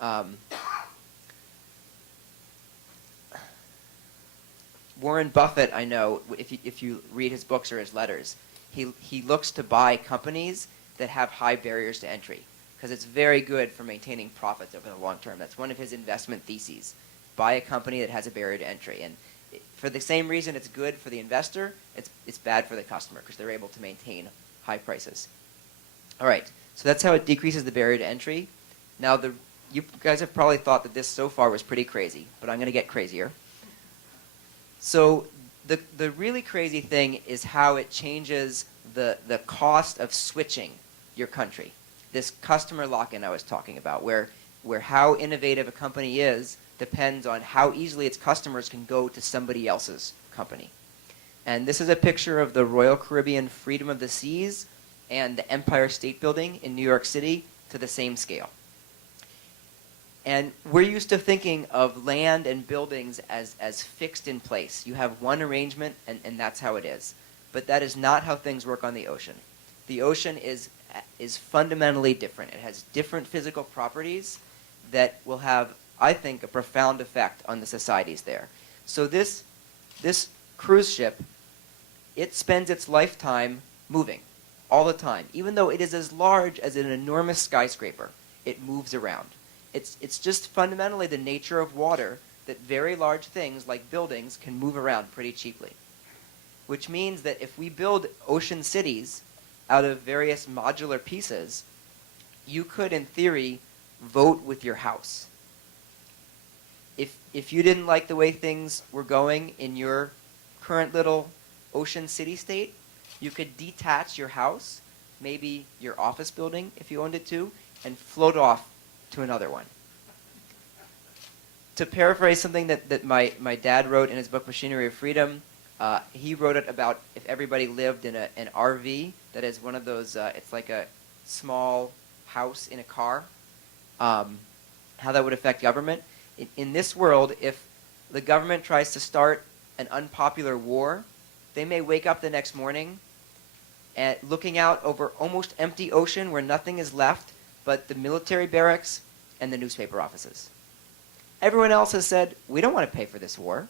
Um, Warren Buffett, I know, if you read his books or his letters, he looks to buy companies that have high barriers to entry because it's very good for maintaining profits over the long term. That's one of his investment theses. Buy a company that has a barrier to entry. And for the same reason it's good for the investor, it's bad for the customer because they're able to maintain high prices. All right, so that's how it decreases the barrier to entry. Now, you guys have probably thought that this so far was pretty crazy, but I'm going to get crazier. So the really crazy thing is how it changes the cost of switching your country. This customer lock-in I was talking about, where how innovative a company is depends on how easily its customers can go to somebody else's company. And this is a picture of the Royal Caribbean Freedom of the Seas and the Empire State Building in New York City to the same scale. And we're used to thinking of land and buildings as fixed in place. You have one arrangement, and that's how it is. But that is not how things work on the ocean. The ocean is fundamentally different. It has different physical properties that will have, I think, a profound effect on the societies there. So this cruise ship, it spends its lifetime moving all the time. Even though it is as large as an enormous skyscraper, it moves around. It's just fundamentally the nature of water that very large things like buildings can move around pretty cheaply. Which means that if we build ocean cities out of various modular pieces, you could, in theory, vote with your house. If you didn't like the way things were going in your current little ocean city-state, you could detach your house, maybe your office building if you owned it too, and float off to another one. To paraphrase something that my dad wrote in his book Machinery of Freedom, he wrote it about if everybody lived in an RV that is one of those, it's like a small house in a car, how that would affect government. In this world, if the government tries to start an unpopular war, they may wake up the next morning and looking out over almost empty ocean where nothing is left but the military barracks and the newspaper offices. Everyone else has said, we don't want to pay for this war.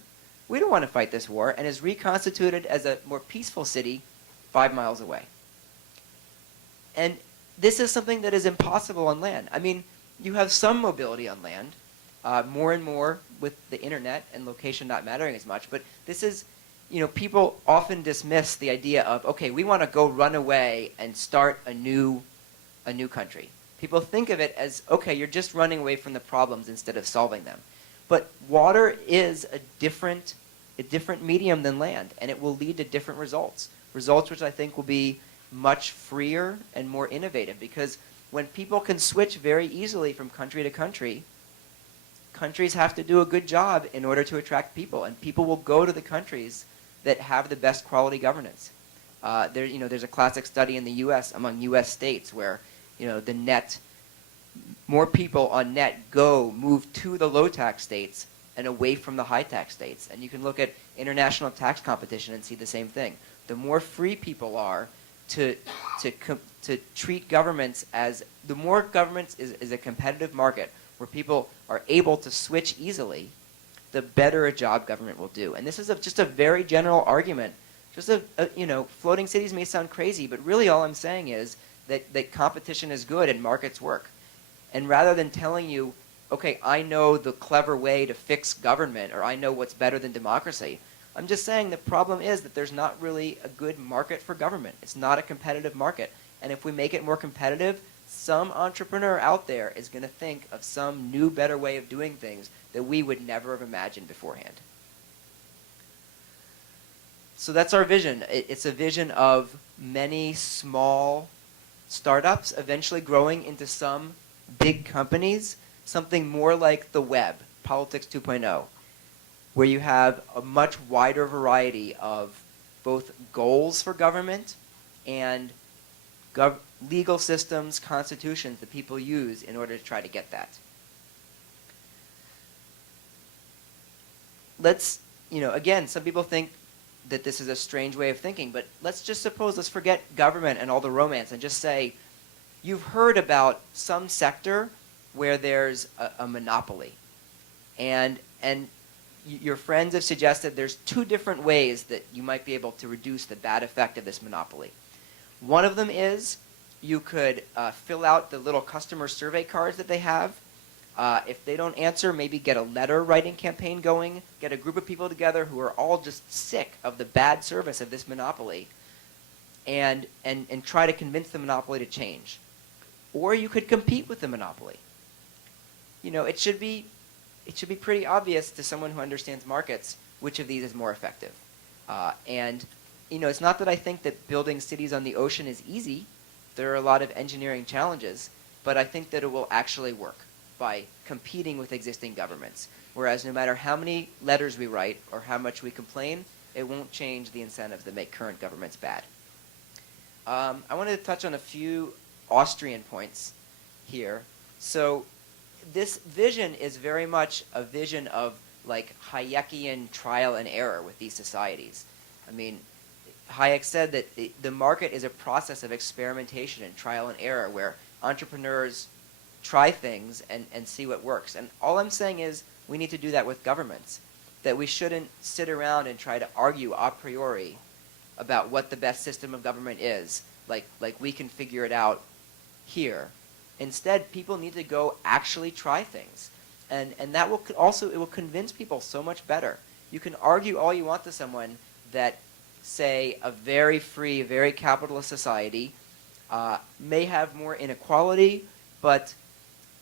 We don't want to fight this war, and is reconstituted as a more peaceful city 5 miles away. And this is something that is impossible on land. I mean, you have some mobility on land, more and more with the internet and location not mattering as much, but this is, people often dismiss the idea of, okay, we want to go run away and start a new country. People think of it as, okay, you're just running away from the problems instead of solving them. But water is a different medium than land, and it will lead to different results. Results which I think will be much freer and more innovative, because when people can switch very easily from country to country, countries have to do a good job in order to attract people, and people will go to the countries that have the best quality governance. There's a classic study in the U.S. among U.S. states where more people on net move to the low-tax states and away from the high-tax states. And you can look at international tax competition and see the same thing. The more free people are to treat governments as, the more governments is a competitive market where people are able to switch easily, the better a job government will do. And this is just a very general argument. Floating cities may sound crazy, but really all I'm saying is that competition is good and markets work. And rather than telling you, okay, I know the clever way to fix government, or I know what's better than democracy, I'm just saying the problem is that there's not really a good market for government. It's not a competitive market. And if we make it more competitive, some entrepreneur out there is going to think of some new, better way of doing things that we would never have imagined beforehand. So that's our vision. It's a vision of many small startups eventually growing into some big companies, something more like the web, Politics 2.0, where you have a much wider variety of both goals for government and legal systems, constitutions that people use in order to try to get that. Again, some people think that this is a strange way of thinking, but let's forget government and all the romance and just say, you've heard about some sector where there's a monopoly. And your friends have suggested there's two different ways that you might be able to reduce the bad effect of this monopoly. One of them is you could fill out the little customer survey cards that they have. If they don't answer, maybe get a letter writing campaign going, get a group of people together who are all just sick of the bad service of this monopoly, and try to convince the monopoly to change. Or you could compete with the monopoly. You know, it should be pretty obvious to someone who understands markets which of these is more effective. And you know, it's not that I think that building cities on the ocean is easy. There are a lot of engineering challenges, but I think that it will actually work by competing with existing governments. Whereas no matter how many letters we write or how much we complain, it won't change the incentives that make current governments bad. I wanted to touch on a few Austrian points here. So this vision is very much a vision of like Hayekian trial and error with these societies. I mean, Hayek said that the market is a process of experimentation and trial and error where entrepreneurs try things and see what works. And all I'm saying is we need to do that with governments, that we shouldn't sit around and try to argue a priori about what the best system of government is, like we can figure it out here. Instead, people need to go actually try things. And that will also, it will convince people so much better. You can argue all you want to someone that, say, a very free, very capitalist society may have more inequality, but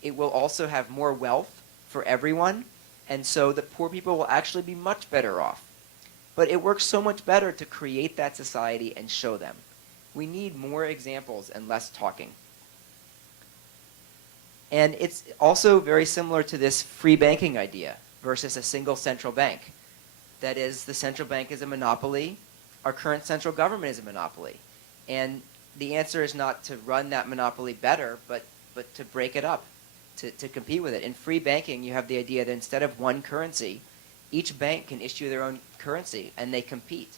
it will also have more wealth for everyone, and so the poor people will actually be much better off. But it works so much better to create that society and show them. We need more examples and less talking. And it's also very similar to this free banking idea versus a single central bank. That is, the central bank is a monopoly. Our current central government is a monopoly. And the answer is not to run that monopoly better, but to break it up, to compete with it. In free banking, you have the idea that instead of one currency, each bank can issue their own currency, and they compete.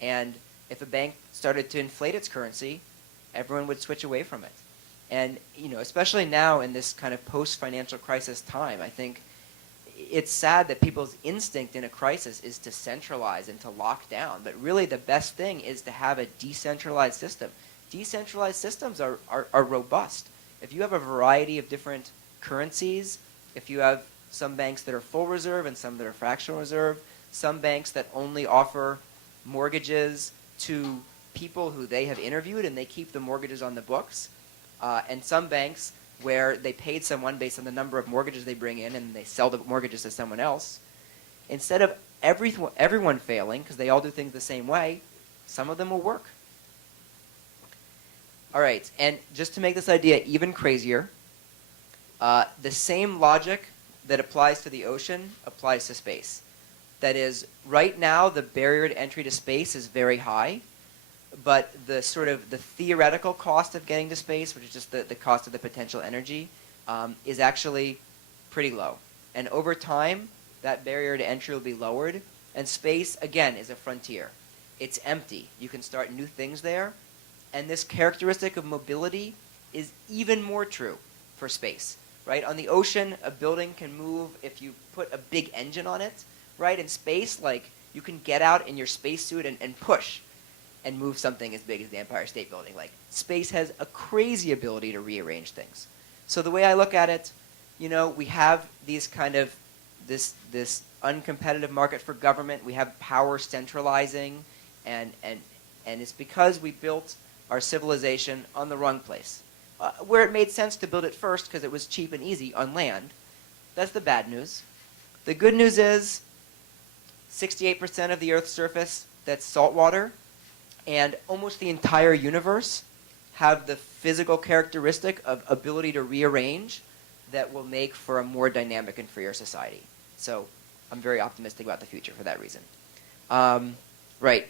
And if a bank started to inflate its currency, everyone would switch away from it. And you know, especially now in this kind of post-financial crisis time, I think it's sad that people's instinct in a crisis is to centralize and to lock down. But really the best thing is to have a decentralized system. Decentralized systems are robust. If you have a variety of different currencies, if you have some banks that are full reserve and some that are fractional reserve, some banks that only offer mortgages to people who they have interviewed and they keep the mortgages on the books, and some banks where they paid someone based on the number of mortgages they bring in and they sell the mortgages to someone else. Instead of everyone failing, because they all do things the same way, some of them will work. All right, and just to make this idea even crazier, the same logic that applies to the ocean applies to space. That is, right now the barrier to entry to space is very high, but the sort of the theoretical cost of getting to space, which is just the cost of the potential energy, is actually pretty low. And over time, that barrier to entry will be lowered, and space, again, is a frontier. It's empty. You can start new things there, and this characteristic of mobility is even more true for space. Right? On the ocean, a building can move if you put a big engine on it. Right? In space, like, you can get out in your spacesuit and push and move something as big as the Empire State Building. Like, space has a crazy ability to rearrange things. So the way I look at it, you know, we have these kind of this uncompetitive market for government. We have power centralizing, and it's because we built our civilization on the wrong place. Where it made sense to build it first because it was cheap and easy on land. That's the bad news. The good news is 68% of the Earth's surface, that's saltwater, and almost the entire universe have the physical characteristic of ability to rearrange that will make for a more dynamic and freer society. So I'm very optimistic about the future for that reason. Right.